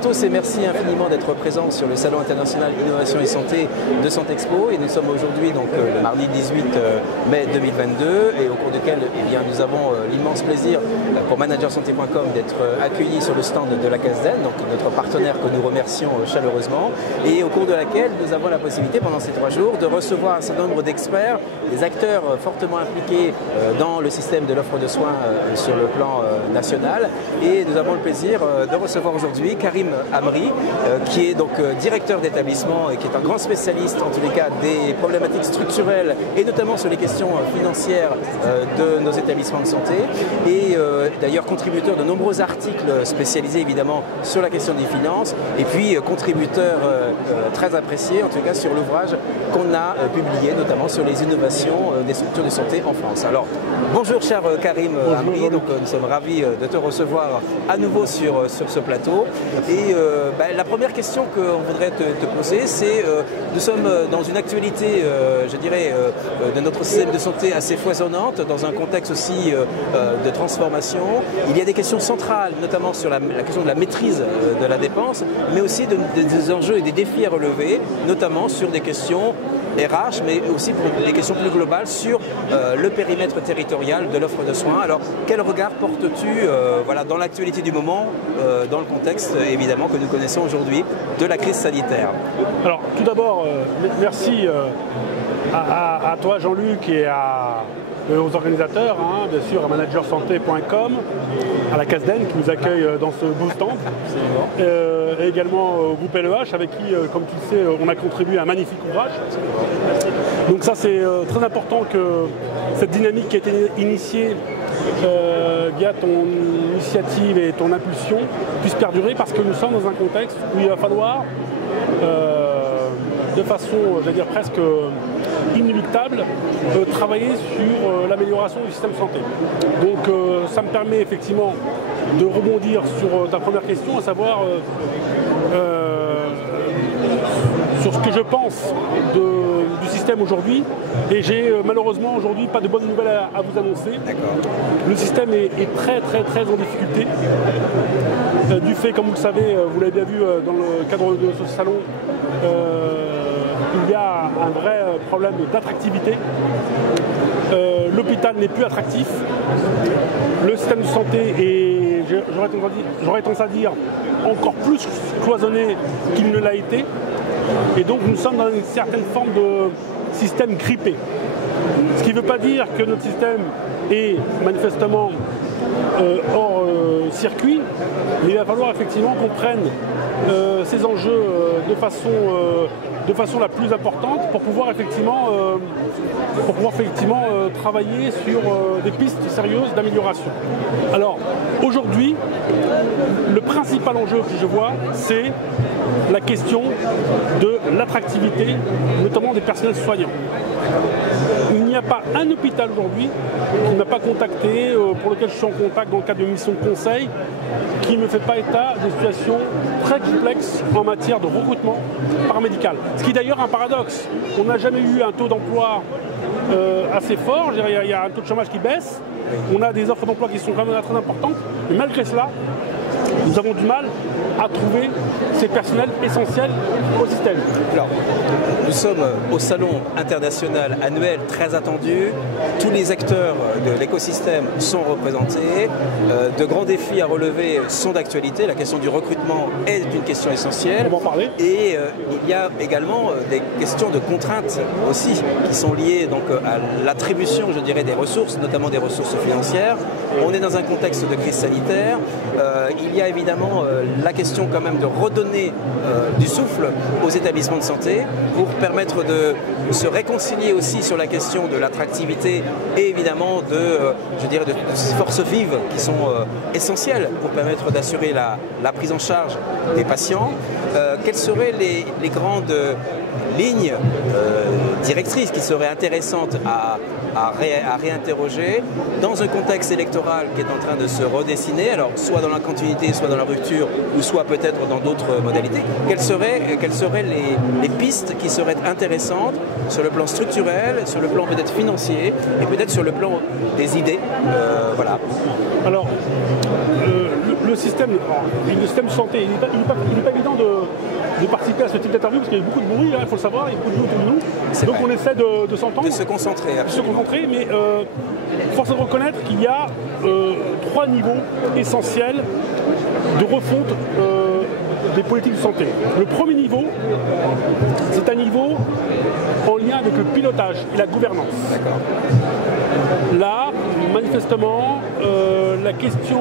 tous et merci infiniment d'être présents sur le Salon international Innovation et Santé de Santexpo. Et nous sommes aujourd'hui donc le mardi 18 mai 2022 et au cours duquel nous avons l'immense plaisir pour managersanté.com d'être accueillis sur le stand de la CASDEN, donc notre partenaire que nous remercions chaleureusement, et au cours de laquelle nous avons la possibilité pendant ces 3 jours de recevoir un certain nombre d'experts, des acteurs fortement impliqués dans le système de l'offre de soins sur le plan national. Et nous avons le plaisir de recevoir aujourd'hui Karim Amri, qui est donc directeur d'établissement et qui est un grand spécialiste en tous les cas des problématiques structurelles et notamment sur les questions financières de nos établissements de santé et d'ailleurs contributeur de nombreux articles spécialisés évidemment sur la question des finances et puis contributeur très apprécié en tout cas sur l'ouvrage qu'on a publié notamment sur les innovations des structures de santé en France. Alors bonjour cher Karim Amri, donc nous sommes ravis de te recevoir à nouveau sur ce plateau. Et la première question qu'on voudrait te poser, c'est nous sommes dans une actualité, je dirais, de notre système de santé assez foisonnante, dans un contexte aussi de transformation. Il y a des questions centrales, notamment sur la question de la maîtrise de la dépense, mais aussi des enjeux et des défis à relever, notamment sur des questions RH, mais aussi pour des questions plus globales sur le périmètre territorial de l'offre de soins. Alors, quel regard portes-tu dans l'actualité du moment, dans le contexte évidemment que nous connaissons aujourd'hui de la crise sanitaire? Alors, tout d'abord, merci à toi Jean-Luc et aux organisateurs, bien sûr à managersanté.com, à la CASDEN qui nous accueille dans ce beau stand, et également au groupe LEH avec qui, comme tu le sais, on a contribué à un magnifique ouvrage. Donc ça c'est très important que cette dynamique qui a été initiée via ton initiative et ton impulsion puisse perdurer parce que nous sommes dans un contexte où il va falloir de façon, j'allais dire presque inéluctable, travailler sur l'amélioration du système de santé. Donc ça me permet effectivement de rebondir sur ta première question, à savoir sur ce que je pense du système aujourd'hui. Et j'ai malheureusement aujourd'hui pas de bonnes nouvelles à vous annoncer. Le système est très en difficulté. Du fait, comme vous le savez, vous l'avez bien vu dans le cadre de ce salon, il y a un vrai problème d'attractivité. L'hôpital n'est plus attractif. Le système de santé est, j'aurais tendance à dire, encore plus cloisonné qu'il ne l'a été. Et donc nous sommes dans une certaine forme de système grippé. Ce qui ne veut pas dire que notre système est manifestement hors circuit, mais il va falloir effectivement qu'on prenne ces enjeux de façon la plus importante pour pouvoir effectivement travailler sur des pistes sérieuses d'amélioration. Alors aujourd'hui, le principal enjeu que je vois, c'est la question de l'attractivité, notamment des personnels soignants. Il n'y a pas un hôpital aujourd'hui qui ne m'a pas contacté, pour lequel je suis en contact dans le cadre d'une mission de conseil, qui ne me fait pas état de situations très complexes en matière de recrutement paramédical. Ce qui est d'ailleurs un paradoxe. On n'a jamais eu un taux d'emploi assez fort, il y a un taux de chômage qui baisse, on a des offres d'emploi qui sont quand même très importantes, mais malgré cela, nous avons du mal à trouver ces personnels essentiels au système. Alors, nous sommes au salon international annuel très attendu. Tous les acteurs de l'écosystème sont représentés. De grands défis à relever sont d'actualité. La question du recrutement est une question essentielle. On va en parler. Et il y a également des questions de contraintes aussi qui sont liées donc, à l'attribution, je dirais, des ressources, notamment des ressources financières. On est dans un contexte de crise sanitaire. Il y a évidemment la question quand même de redonner du souffle aux établissements de santé pour permettre de se réconcilier aussi sur la question de l'attractivité et évidemment de ces forces vives qui sont essentielles pour permettre d'assurer la prise en charge des patients. Quelles seraient les grandes lignes directrices qui seraient intéressantes à réinterroger dans un contexte électoral qui est en train de se redessiner, alors soit dans la continuité, soit dans la rupture, ou soit peut-être dans d'autres modalités? Quelles seraient les pistes qui seraient intéressantes sur le plan structurel, sur le plan peut-être financier, et peut-être sur le plan des idées? Voilà. Alors, le système de santé, il n'est pas évident de participer à ce type d'interview parce qu'il y a beaucoup de bruit, il faut le savoir, il y a beaucoup de bruit autour de nous. Donc on essaie de s'entendre. De se concentrer, absolument. Mais force est de reconnaître qu'il y a 3 niveaux essentiels de refonte des politiques de santé. Le premier niveau, c'est un niveau en lien avec le pilotage et la gouvernance. D'accord. Là, manifestement, la question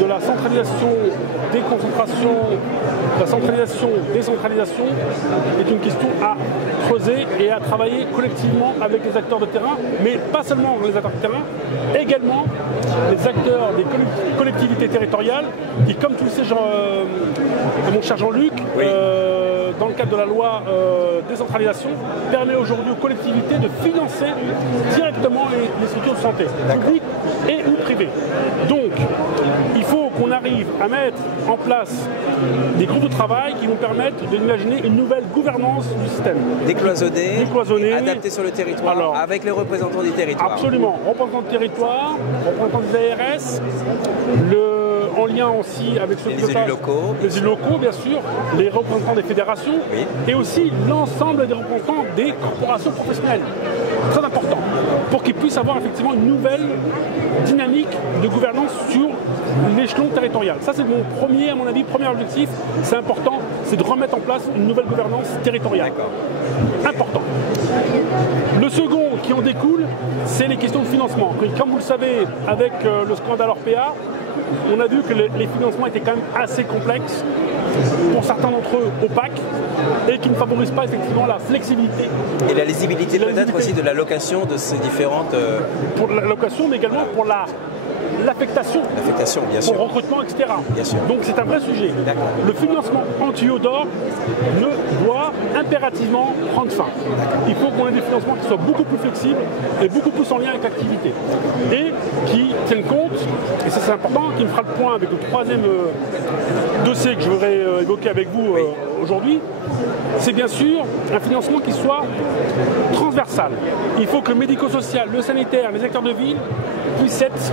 de la centralisation, déconcentration, la centralisation, décentralisation est une question à creuser et à travailler collectivement avec les acteurs de terrain, mais pas seulement les acteurs de terrain, également les acteurs des collectivités territoriales qui, comme tu le sais, mon cher Jean-Luc, oui. Dans le cadre de la loi décentralisation, permet aujourd'hui aux collectivités de financer directement les structures de santé, publiques et ou privées. Donc, il faut qu'on arrive à mettre en place des groupes de travail qui vont permettre d'imaginer une nouvelle gouvernance du système. Décloisonné, adapté sur le territoire, alors, avec les représentants des territoires. Absolument, représentants de territoire, représentants des ARS, en lien aussi avec ce les élus locaux. Les élus locaux, bien sûr, les représentants des fédérations, oui. Et aussi l'ensemble des représentants des corporations professionnelles. Très important, pour qu'ils puissent avoir effectivement une nouvelle dynamique de gouvernance sur l'échelon territorial. Ça, c'est mon premier, à mon avis, premier objectif. C'est important, c'est de remettre en place une nouvelle gouvernance territoriale. Important. Le second qui en découle, c'est les questions de financement. Comme vous le savez, avec le scandale Orpea, on a vu que les financements étaient quand même assez complexes, pour certains d'entre eux opaques, et qui ne favorisent pas effectivement la flexibilité. Et la lisibilité peut-être aussi de l'allocation de ces différentes... Pour l'allocation, mais également pour l'affectation, bien sûr. Pour recrutement, etc. Bien sûr. Donc c'est un vrai sujet. Le financement en tuyau d'or doit impérativement prendre fin. Il faut qu'on ait des financements qui soient beaucoup plus flexibles et beaucoup plus en lien avec l'activité. Et qui tiennent compte, et ça c'est important, qui me fera le point avec le troisième dossier que je voudrais évoquer avec vous aujourd'hui, c'est bien sûr un financement qui soit transversal. Il faut que le médico-social, le sanitaire, les acteurs de ville puissent être,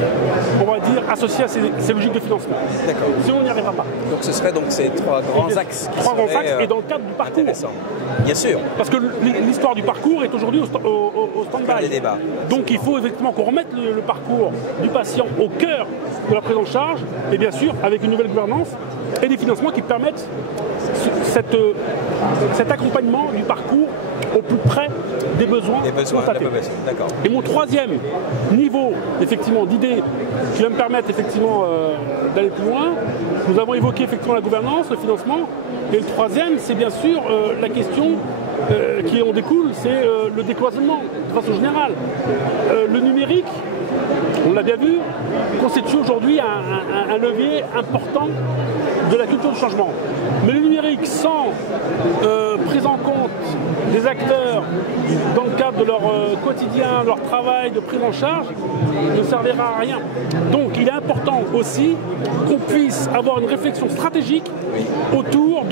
on va dire, associés à ces logiques de financement. D'accord. Sinon, on n'y arrivera pas. Donc ce serait donc ces 3 grands axes. 3 grands axes et dans le cadre du parcours. Bien sûr. Parce que l'histoire du parcours est aujourd'hui au stand-by. Donc il faut effectivement qu'on remette le parcours du patient au cœur de la prise en charge, et bien sûr avec une nouvelle gouvernance et des financements qui permettent cet accompagnement du parcours au plus près des besoins constatés. Et mon troisième niveau effectivement d'idées qui va me permettre effectivement d'aller plus loin, nous avons évoqué effectivement la gouvernance, le financement, et le troisième c'est bien sûr la question qui en découle, c'est le décloisonnement de façon générale. Le numérique, on l'a bien vu, constitue aujourd'hui un levier important de la culture du changement. Mais le numérique sans prise en compte des acteurs dans le cadre de leur quotidien, de leur travail, de prise en charge, ne servira à rien. Donc il est important aussi qu'on puisse avoir une réflexion stratégique autour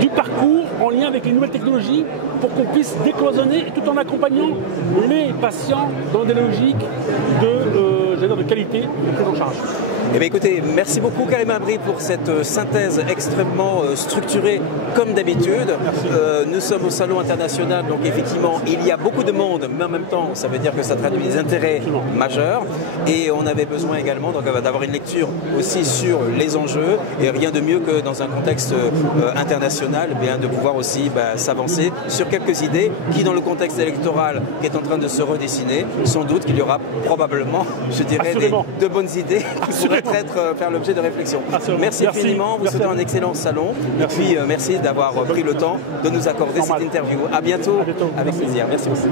du parcours en lien avec les nouvelles technologies pour qu'on puisse décloisonner tout en accompagnant les patients dans des logiques de qualité de prise en charge. Eh bien, écoutez, merci beaucoup Karim Abri pour cette synthèse extrêmement structurée comme d'habitude. Nous sommes au Salon international, donc effectivement il y a beaucoup de monde, mais en même temps ça veut dire que ça traduit des intérêts majeurs. Et on avait besoin également d'avoir une lecture aussi sur les enjeux, et rien de mieux que dans un contexte international, de pouvoir aussi s'avancer sur quelques idées qui, dans le contexte électoral qui est en train de se redessiner, sans doute qu'il y aura probablement, je dirais, de bonnes idées qui pourraient faire l'objet de réflexion. Merci infiniment, vous souhaitez un excellent salon, et puis merci d'avoir pris le temps de nous accorder cette interview. À bientôt, avec plaisir. Merci beaucoup.